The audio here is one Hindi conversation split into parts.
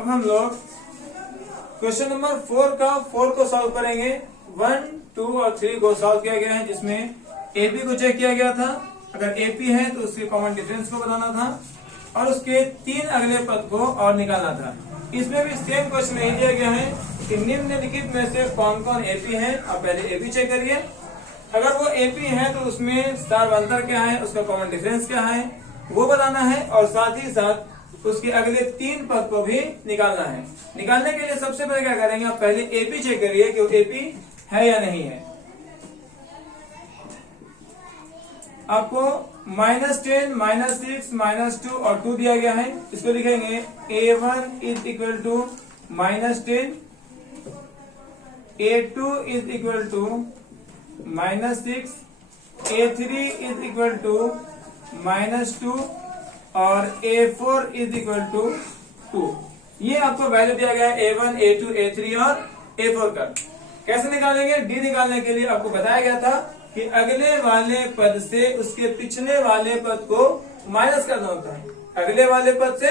अब हम लोग क्वेश्चन नंबर 4 को सॉल्व करेंगे। 1, 2 और 3 को सॉल्व किया गया है, जिसमें एपी को चेक किया गया था। अगर एपी है तो उसके कॉमन डिफरेंस को बताना था और उसके 3 अगले पद को और निकालना था। इसमें भी सेम क्वेश्चन यही दिया गया है कि निम्नलिखित में से कौन कौन एपी है। आप पहले एपी चेक करिए। अगर वो एपी है तो उसमें स्टार अंतर क्या है, उसका कॉमन डिफरेंस क्या है वो बताना है और साथ ही साथ उसके अगले 3 पद को भी निकालना है। निकालने के लिए सबसे पहले क्या करेंगे, आप पहले एपी चेक करिए कि वो एपी है या नहीं है। आपको -10, -6, -2 और 2 दिया गया है। इसको लिखेंगे A1 is equal to -10, A2 is equal to -6, A3 is equal to -2 और A4 इज इक्वल टू 2। ये आपको वैल्यू दिया गया है A1, A2, A3 और A4 का। कैसे निकालेंगे? डी निकालने के लिए आपको बताया गया था कि अगले वाले पद से उसके पिछले वाले पद को माइनस करना होता है। अगले वाले पद से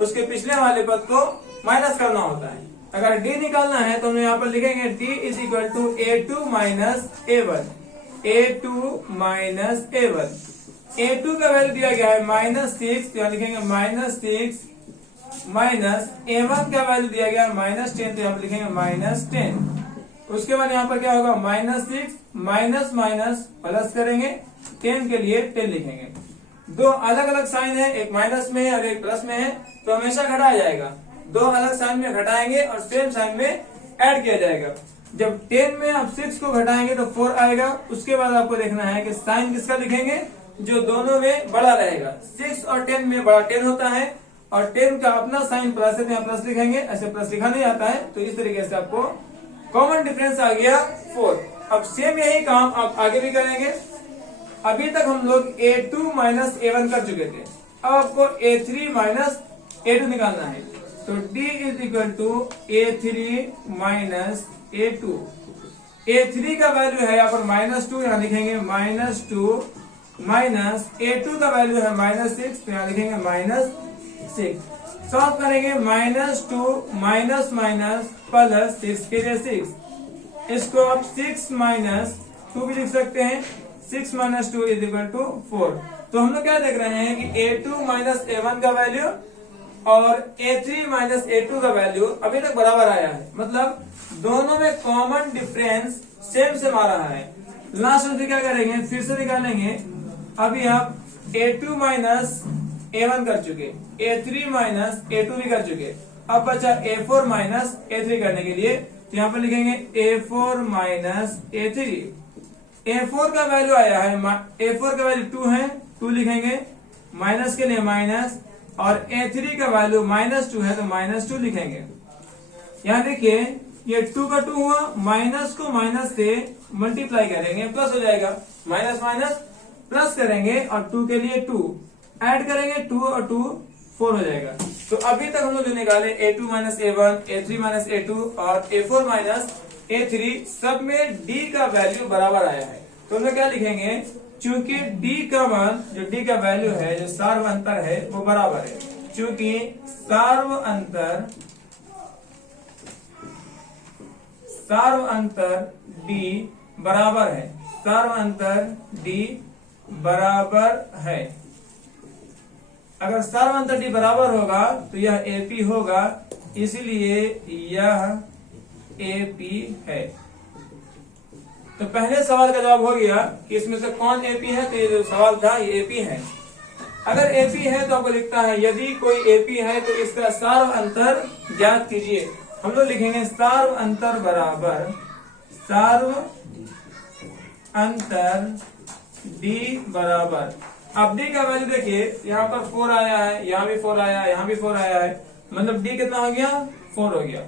उसके पिछले वाले पद को माइनस करना होता है। अगर डी निकालना है तो हम यहाँ पर लिखेंगे D is equal to A2 minus A1, A2 minus A1। A2 का वैल्यू दिया गया है -6, तो यहाँ लिखेंगे -6 माइनस A1 का वैल्यू दिया गया है -10, तो यहाँ पर लिखेंगे -10। उसके बाद यहाँ पर क्या होगा, -6 माइनस माइनस प्लस करेंगे, 10 के लिए 10 लिखेंगे। 2 अलग अलग साइन है, एक माइनस में है और एक प्लस में है, तो हमेशा घटाया जाएगा। 2 अलग साइन में घटाएंगे और सेम साइन में ऐड किया जाएगा। जब 10 में आप 6 को घटाएंगे तो 4 आएगा। उसके बाद आपको देखना है कि साइन किसका लिखेंगे, जो दोनों में बड़ा रहेगा। 6 और 10 में बड़ा 10 होता है और 10 का अपना साइन प्लस है तो यहाँ प्लस लिखेंगे। ऐसे प्लस लिखा नहीं आता है, तो इस तरीके से आपको कॉमन डिफरेंस आ गया 4। अब सेम यही काम आप आगे भी करेंगे। अभी तक हम लोग A2 माइनस A1 कर चुके थे। अब आपको A3 माइनस A2 निकालना है, तो D is equal to A3 minus A2। A3 का वैल्यू है यहाँ पर -2, यहाँ लिखेंगे -2 माइनस A2 का वैल्यू है -6, तो यहाँ लिखेंगे -6। सॉल्व करेंगे -2 माइनस माइनस प्लस 6 के लिए 6। इसको आप 6 माइनस 2 भी लिख सकते हैं। 6 माइनस 2 इज इक्वल टू 4। तो हम लोग क्या देख रहे हैं कि A2 माइनस A1 का वैल्यू और A3 माइनस A2 का वैल्यू अभी तक बराबर आया है। मतलब दोनों में कॉमन डिफरेंस सेम आ रहा है। लास्ट में क्या करेंगे, फिर से निकालेंगे। अभी आप A2 माइनस A1 कर चुके, A3 माइनस A2 भी कर चुके। अब बचा A4 माइनस A3 करने के लिए, तो यहाँ पर लिखेंगे A4 माइनस A3। A4 का वैल्यू आया है, A4 का वैल्यू 2 है, 2 लिखेंगे, माइनस के लिए माइनस, और A3 का वैल्यू -2 है तो -2 लिखेंगे। यहाँ देखिए ये 2 का 2 हुआ, माइनस को माइनस से मल्टीप्लाई करेंगे, प्लस हो जाएगा। माइनस माइनस प्लस करेंगे और 2 के लिए 2 ऐड करेंगे, 2 और 2 4 हो जाएगा। तो अभी तक हम लोग जो निकाले A2 minus A1, A3 minus A2 और A4 माइनस A3, सब में D का वैल्यू बराबर आया है। तो हम लोग क्या लिखेंगे, चूंकि D का मान, जो D का वैल्यू है, जो सार्व अंतर है वो बराबर है। चूंकि सार्व अंतर D बराबर है, सार्व अंतर D बराबर है। अगर सार्व अंतर D बराबर होगा तो यह AP होगा, इसलिए यह AP है। तो पहले सवाल का जवाब हो गया कि इसमें से कौन AP है, तो ये जो सवाल था ये AP है। अगर AP है तो आपको लिखता है, यदि कोई AP है तो इसका सार्व अंतर ज्ञात कीजिए। हम लोग लिखेंगे सार्व अंतर बराबर सार्व अंतर D बराबर। अब D का वैल्यू देखिए, यहाँ पर 4 आया है, यहाँ भी 4 आया है, यहाँ भी 4 आया है, मतलब D कितना हो गया, 4 हो गया।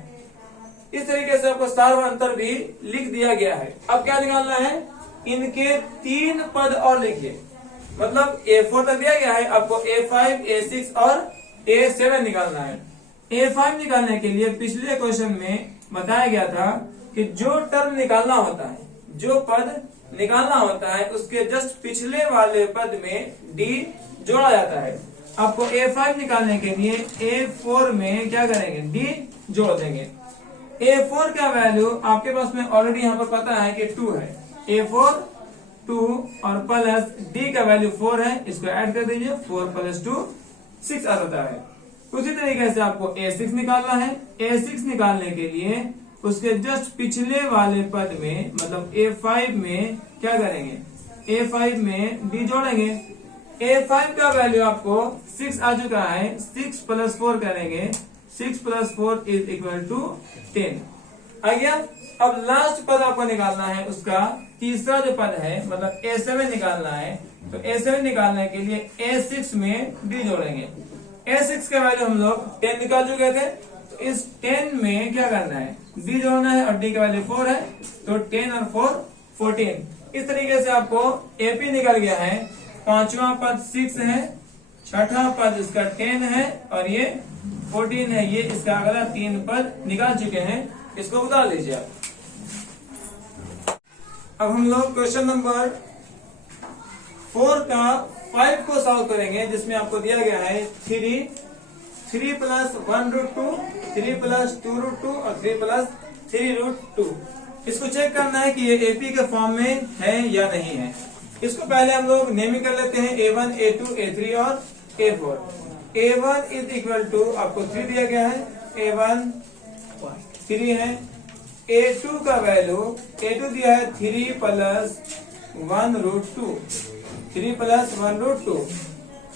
इस तरीके से आपको सार्व अंतर भी लिख दिया गया है। अब क्या निकालना है, इनके 3 पद और लिखिए। मतलब A4 तक दिया गया है, आपको A5, A6 और A7 निकालना है। A5 निकालने के लिए पिछले क्वेश्चन में बताया गया था कि जो टर्म निकालना होता है, जो पद निकालना होता है, उसके जस्ट पिछले वाले पद में D जोड़ा जाता है। आपको A5 निकालने के लिए A4 में क्या करेंगे, D जोड़ देंगे। A4 का वैल्यू आपके पास में ऑलरेडी यहाँ पर पता है कि 2 है। A4 2 और प्लस D का वैल्यू 4 है, इसको ऐड कर दीजिए, 4 + 2 6 आ जाता है। उसी तरीके से आपको A6 निकालना है। A6 निकालने के लिए उसके जस्ट पिछले वाले पद में मतलब A5 में क्या करेंगे, A5 में D जोड़ेंगे। A5 का वैल्यू आपको 6 आ चुका है, 6 + 4 करेंगे, 6 + 4 = 10 आ गया। अब लास्ट पद आपको निकालना है, उसका तीसरा जो पद है मतलब A7 निकालना है। तो A7 निकालने के लिए A6 में D जोड़ेंगे। A6 का वैल्यू हम लोग 10 निकाल चुके थे, तो इस 10 में क्या करना है, D जोड़ना है, और D का वैल्यू 4 है, तो 10 और 4 14। इस तरीके से आपको AP निकल गया है। पांचवा पद 6 है, छठा पद इसका 10 है, और ये 14 है। ये इसका अगला 3 पद निकाल चुके हैं, इसको बता लीजिए आप। अब हम लोग क्वेश्चन नंबर 4 का 5 को सॉल्व करेंगे, जिसमें आपको दिया गया है 3 + 1√2, 3 + 2√2 और 3 + 3√2। इसको चेक करना है कि ये AP के फॉर्म में है या नहीं है। इसको पहले हम लोग नेमिंग कर लेते हैं, A1, A2, A3 और A4। A1 = आपको 3 दिया गया है, A1 3 है। A2 का वैल्यू, A2 दिया है 3 + 1√2, 3 + 1√2।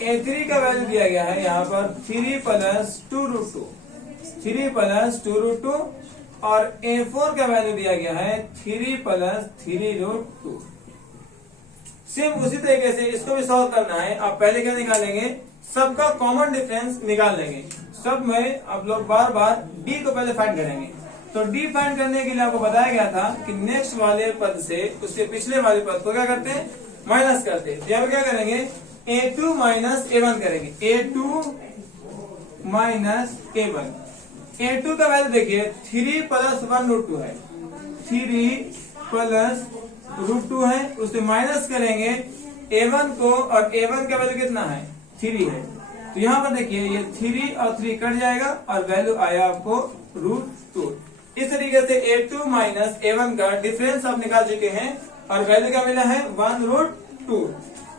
A3 का वैल्यू दिया गया है यहाँ पर 3 + 2√2, 3 + 2√2, और A4 का वैल्यू दिया गया है 3 + 3√2। सेम उसी तरीके से इसको भी सॉल्व करना है। आप पहले क्या निकालेंगे, सबका कॉमन डिफरेंस निकाल लेंगे। सब में आप लोग बार बार D को पहले फाइंड करेंगे। तो D फाइंड करने के लिए आपको बताया गया था कि नेक्स्ट वाले पद से उसके पिछले वाले पद को क्या करते हैं, माइनस करते हैं। यहाँ पर क्या करेंगे, A2 - A1 करेंगे, A2 - A1। A2 का वैल्यू देखिए 3 + 1√2 है, 3 + √2 है, उससे माइनस करेंगे A1 को, और A1 का वैल्यू कितना है, 3 है। तो यहाँ पर देखिए ये 3 और 3 कट जाएगा और वैल्यू आया आपको √2। इस तरीके से A2 - A1 का डिफरेंस आप निकाल चुके हैं, और वैल्यू क्या मिला है, 1√2।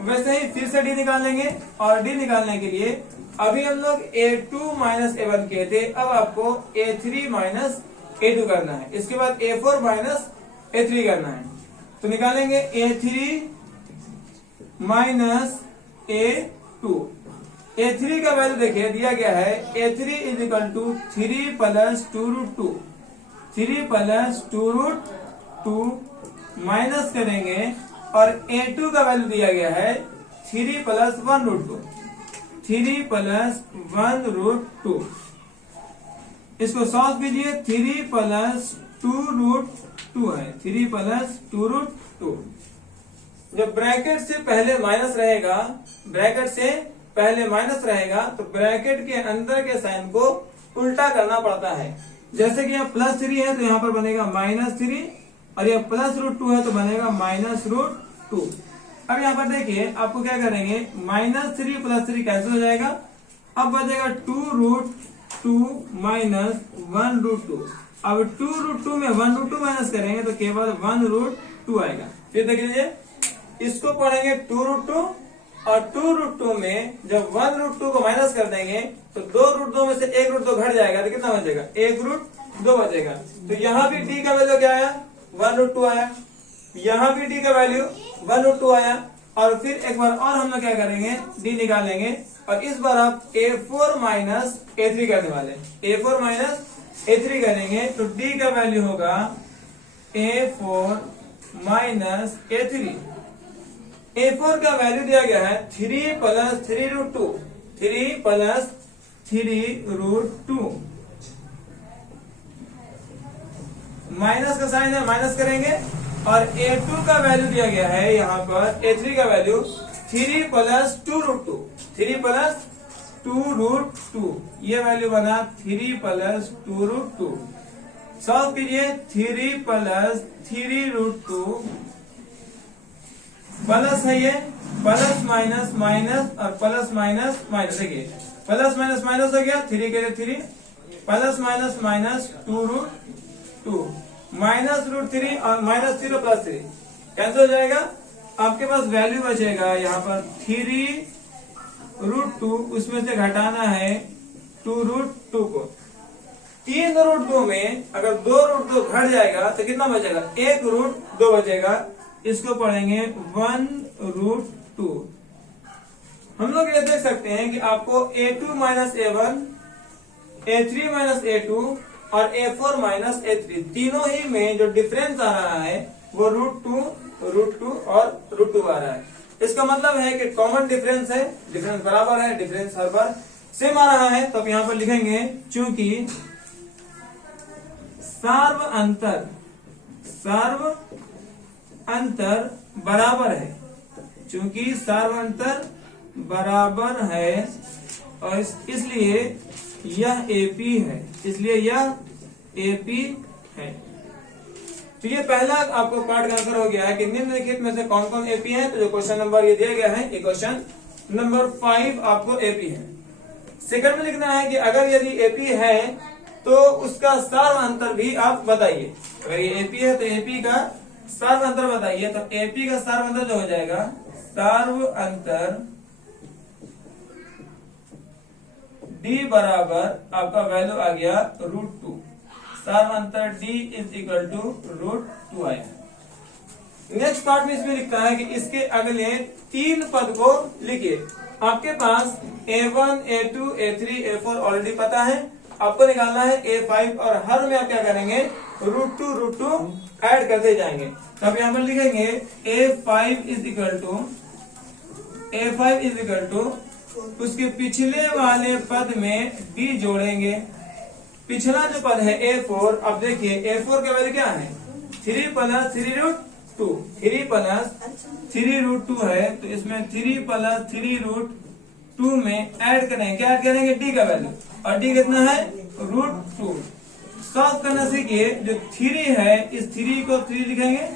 वैसे ही फिर से D निकालेंगे, और D निकालने के लिए अभी हम लोग A2 - A1 किए थे, अब आपको A3 - A2 करना है, इसके बाद A4 - A3 करना है। तो निकालेंगे A3 - A2। A3 का वैल्यू देखिए दिया गया है, A3 = 3 + 2√2, 3 + 2√2 माइनस करेंगे, और A2 का वैल्यू दिया गया है 3 + 1√2, 3 + 1√2। इसको सॉल्व कीजिए, 3 + 2√2 है, 3 + 2√2। जब ब्रैकेट से पहले माइनस रहेगा, ब्रैकेट से पहले माइनस रहेगा, तो ब्रैकेट के अंदर के साइन को उल्टा करना पड़ता है। जैसे कि यहाँ +3 है तो यहाँ पर बनेगा -3, और यह +√2 है तो बनेगा -√2। अब यहाँ पर देखिए आपको क्या करेंगे, -3 + 3 कैंसिल हो जाएगा, अब बचेगा 2√2 - 1√2। अब 2√2 में 1√2 माइनस करेंगे तो केवल 1√2 आएगा। फिर देख लीजिए, इसको पढ़ेंगे 2√2, और 2√2 में जब 1√2 को माइनस कर देंगे तो 2√2 में से 1√2 घट जाएगा, तो कितना बचेगा, 1√2 बचेगा। तो यहाँ भी D का वैल्यू क्या आया, 1√2 आया, यहाँ भी D का वैल्यू 1√2 आया। और फिर एक बार और हम लोग क्या करेंगे, D निकालेंगे, और इस बार आप A4 - A3 करने वाले, A4 - A3 करेंगे, तो D का वैल्यू होगा A4 - A3। A4 का वैल्यू दिया गया है 3 + 3√2, 3 + 3√2। माइनस का साइन है, माइनस करेंगे, और A2 का वैल्यू दिया गया है यहाँ पर, A3 का वैल्यू 3 + 2√2, 3 + 2√2। ये वैल्यू बना 3 + 2√2। सॉल्व कीजिए, 3 + 3√2 प्लस है ये प्लस माइनस माइनस और प्लस माइनस माइनस, देखिए प्लस माइनस माइनस हो गया, 3 के लिए 3, प्लस माइनस माइनस 2√2 माइनस √3 और माइनस 0 प्लस 3 कैंसिल हो जाएगा। आपके पास वैल्यू बचेगा यहाँ पर 3√2, उसमें से घटाना है 2√2 को। 3√2 में अगर 2√2 घट जाएगा तो कितना बचेगा, 1√2 बचेगा। इसको पढ़ेंगे 1√2। हम लोग ये देख सकते हैं कि आपको a2 minus a1, a3 minus a2 और a4 माइनस a3 तीनों ही में जो डिफरेंस आ रहा है वो √2 और √2 आ रहा है। इसका मतलब है कि कॉमन डिफरेंस है, डिफरेंस बराबर है, डिफरेंस हर बार सेम आ रहा है। तो अब यहाँ पर लिखेंगे चूंकि सार्व अंतर बराबर है, चूंकि सार्व अंतर बराबर है और इसलिए यह AP है, इसलिए यह AP है। तो ये पहला आपको पार्ट का आंसर हो गया है कि निम्नलिखित में से कौन कौन AP है। तो जो क्वेश्चन नंबर ये दिया गया है, ये क्वेश्चन नंबर 5 आपको AP है। सेकंड में लिखना है कि अगर यदि AP है तो उसका सार्व अंतर भी आप बताइए। अगर ये AP है तो AP का सार्व अंतर बताइए। तो AP का सार्व अंतर जो हो जाएगा, सार्व अंतर D बराबर आपका वैल्यू आ गया √2। सार्व अंतर D इज इक्वल टू √2 आया। नेक्स्ट पार्ट में इसमें लिखता है कि इसके अगले 3 पद को लिखिए। आपके पास A1, A2, A3, A4 already पता है, आपको निकालना है A5 और हर में आप क्या करेंगे, √2 ऐड करते जाएंगे। तो अब यहाँ पर लिखेंगे A5 इज इक्वल टू उसके पिछले वाले पद में D जोड़ेंगे। पिछला जो पद है A4, अब देखिए A4 का वैल्यू क्या है, 3 प्लस 3√2, 3 प्लस 3√2 है। तो इसमें 3 प्लस 3√2 में ऐड करेंगे, क्या ऐड करेंगे, D का वैल्यू, और D कितना है, √2। सॉल्व करना सीखिए। जो 3 है इस 3 को 3 लिखेंगे,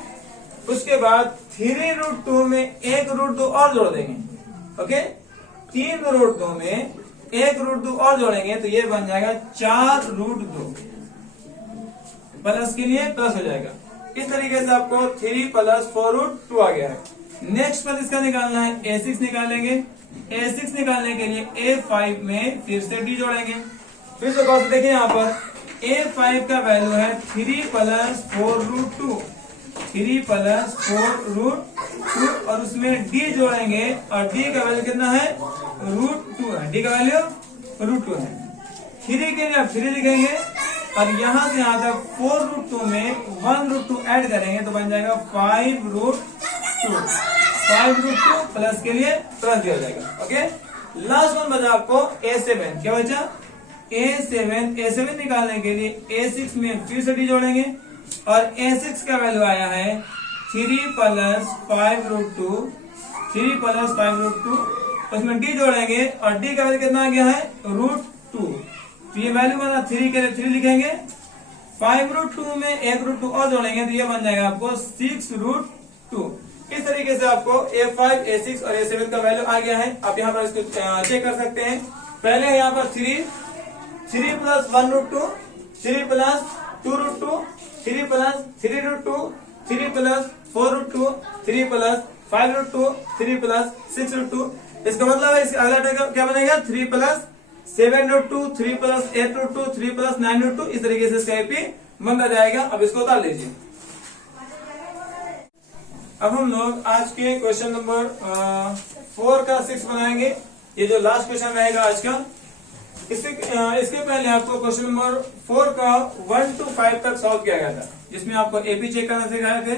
उसके बाद 3√2 में 1√2 और जोड़ देंगे। ओके, 3√2 में 1√2 और जोड़ेंगे तो ये बन जाएगा 4√2, प्लस के लिए प्लस हो जाएगा। इस तरीके से आपको 3 प्लस 4√2 आ गया है। नेक्स्ट पद इसका निकालना है, A6 निकालेंगे। A6 निकालने के लिए A5 में फिर से D जोड़ेंगे। फिर से बात देखिए, यहाँ पर A5 का वैल्यू है 3 प्लस 4√2, 3 प्लस 4√2 और उसमें D जोड़ेंगे और D का वैल्यू कितना है, √2 है। D का वैल्यू √2 है। 3 के लिए आप 3 लिखेंगे और यहाँ से यहाँ तक 4√2 में 1√2 ऐड करेंगे तो बन जाएगा 5√2। 5√2 प्लस के लिए प्लस दिया जाएगा। ओके, लास्ट वन बचा आपको A7। क्या बचा, A7 निकालने के लिए A6 में फिर से D जोड़ेंगे और A6 का वैल्यू आया है 3 प्लस 5√2, 3 प्लस 5√2, उसमें D जोड़ेंगे और D का वैल्यू कितना आ गया है, √2। तो ये वैल्यू बना 3 के लिए 3 लिखेंगे, 5√2 में 1√2 और जोड़ेंगे तो ये बन जाएगा आपको 6√2। इस तरीके से आपको A5, A6 और A7 का वैल्यू आ गया है। आप यहाँ पर इसको चेक कर सकते हैं। पहले यहाँ पर 3 plus 1√2, 3 plus 2√2, 3 plus 3√2, 3 plus 4√2, 3 plus 5√2, 3 plus 6√2। इसका मतलब है इसका अगला क्या बनेगा, 3 प्लस 7√2, 3 प्लस 8√2, 3 प्लस 9√2। इस तरीके से इसका AP बनता जाएगा। अब इसको उतार लीजिए। अब हम लोग आज के क्वेश्चन नंबर 4 का 6 बनाएंगे। ये जो लास्ट क्वेश्चन रहेगा आज का, इसके पहले आपको क्वेश्चन नंबर 4 का 1 to 5 तक सॉल्व किया गया था, जिसमें आपको AP चेक करना सिखाए थे।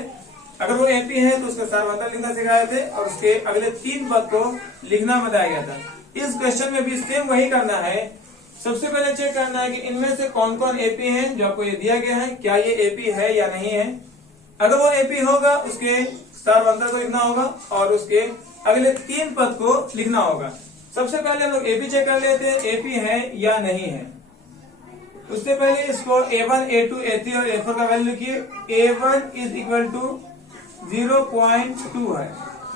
अगर वो AP है तो उसका सार्व अंतर लिखना सिखाए थे और उसके अगले 3 पद को लिखना बताया गया था। इस क्वेश्चन में भी सेम वही करना है। सबसे पहले चेक करना है कि इनमें से कौन कौन AP है जो आपको ये दिया गया है, क्या ये AP है या नहीं है। अगर वो AP होगा उसके सार्व अंतर को लिखना होगा और उसके अगले 3 पद को लिखना होगा। सबसे पहले हम लोग AP चेक कर लेते हैं, AP है या नहीं है। उससे पहले इसको A1, A2, A3 और A4 का वैल्यू लिखिए। A1 इज इक्वल टू 0.2 है,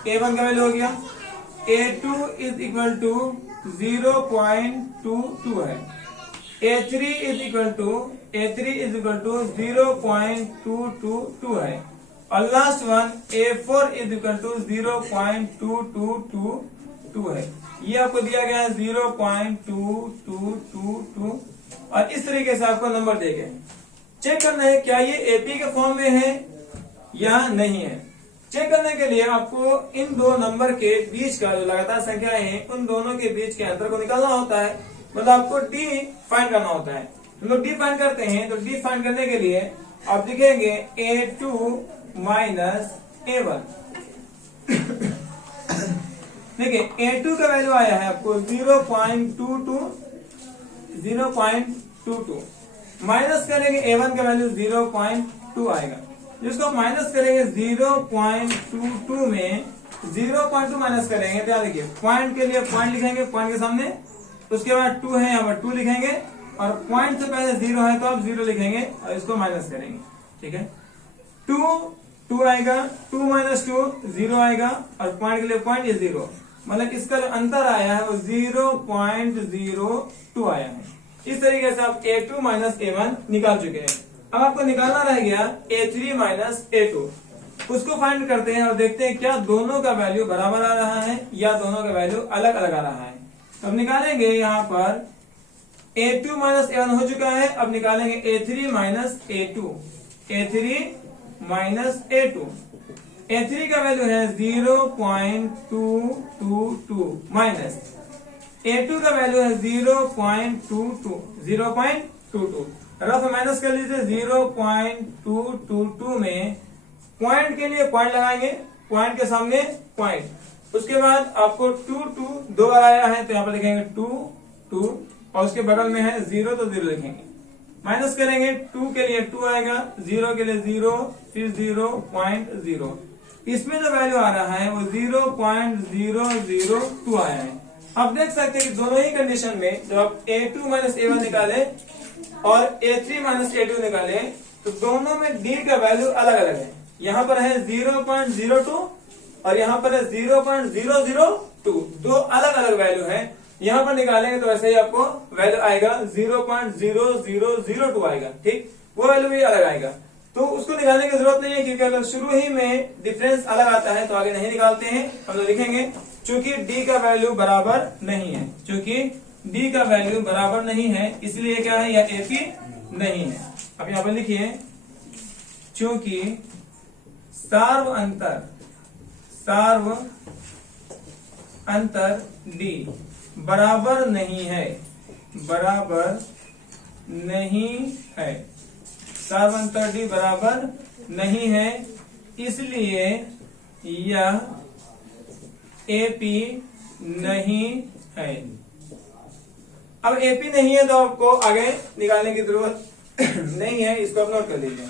A1 का वैल्यू हो गया। A2 इज इक्वल टू 0.22 है, A3 इज इक्वल टू 0.222 है, और last one A4 is equal to 0.2222 है। ये आपको दिया गया है 0.2222, और इस तरीके से आपको नंबर दिए गए। चेक करना है क्या ये एपी के फॉर्म में है या नहीं है। चेक करने के लिए आपको इन दो नंबर के बीच का जो लगातार संख्याएं हैं उन दोनों के बीच के अंतर को निकालना होता है, मतलब आपको डी फाइंड करना होता है। हम लोग डी फाइंड करते हैं, तो डी फाइंड करने के लिए आप लिखेंगे A2 माइनस A1। देखिए A2 का वैल्यू आया है आपको 0.22 माइनस करेंगे A1 का वैल्यू 0.2 आएगा। जिसको माइनस करेंगे 0.22 में 0.2 माइनस करेंगे, तो देखिए पॉइंट के लिए पॉइंट लिखेंगे, पॉइंट के सामने, उसके बाद 2 है यहाँ पर 2 लिखेंगे, और पॉइंट से पहले 0 है तो आप 0 लिखेंगे और इसको माइनस करेंगे। ठीक है, 2 आएगा, 2 माइनस 2 0 आएगा, और पॉइंट के लिए पॉइंट 0, मतलब इसका जो अंतर आया है वो 0.02 आया है। इस तरीके से आप A2 माइनस A1 निकाल चुके हैं। अब आपको निकालना रह गया A3 माइनस A2। उसको फाइंड करते हैं और देखते हैं क्या दोनों का वैल्यू बराबर आ रहा है या दोनों का वैल्यू अलग अलग आ रहा है। अब निकालेंगे यहाँ पर A2 माइनस A1 हो चुका है, अब निकालेंगे A3 minus A2। A3 minus A2, A3 का वैल्यू है 0.222 माइनस A2 का वैल्यू है 0.22 रफ माइनस कर लीजिए। 0.222 में पॉइंट के लिए पॉइंट लगाएंगे, पॉइंट के सामने पॉइंट, उसके बाद आपको 2 दो बार आया है तो यहाँ पर लिखेंगे 2 और उसके बगल में है 0 तो 0 लिखेंगे। माइनस करेंगे 2 के लिए 2 आएगा, 0 के लिए 0, फिर 0.0। इसमें जो वैल्यू आ रहा है वो 0.002 आया है। आप देख सकते हैं कि दोनों ही कंडीशन में जब आप A2 माइनस A1 निकाले और A3 माइनस A2 निकाले तो दोनों में D का वैल्यू अलग अलग है। यहाँ पर है 0.02 और यहाँ पर है 0.002, दो अलग अलग वैल्यू है। यहाँ पर निकालेंगे तो वैसे ही आपको वैल्यू आएगा 0.0002 आएगा। ठीक, वो वैल्यू भी अलग आएगा, तो उसको निकालने की जरूरत नहीं है, क्योंकि अगर शुरू ही में डिफरेंस अलग आता है तो आगे नहीं निकालते हैं। हम लोग लिखेंगे चूंकि D का वैल्यू बराबर नहीं है, चूंकि D का वैल्यू बराबर नहीं है इसलिए क्या है, यह AP नहीं है। अब यहाँ पर लिखिए चूंकि सार्व अंतर D बराबर नहीं है, सार्व अंतर D बराबर नहीं है, इसलिए यह AP नहीं है। अब AP नहीं है तो आपको आगे निकालने की जरूरत नहीं है, इसको आप नोट कर लीजिए।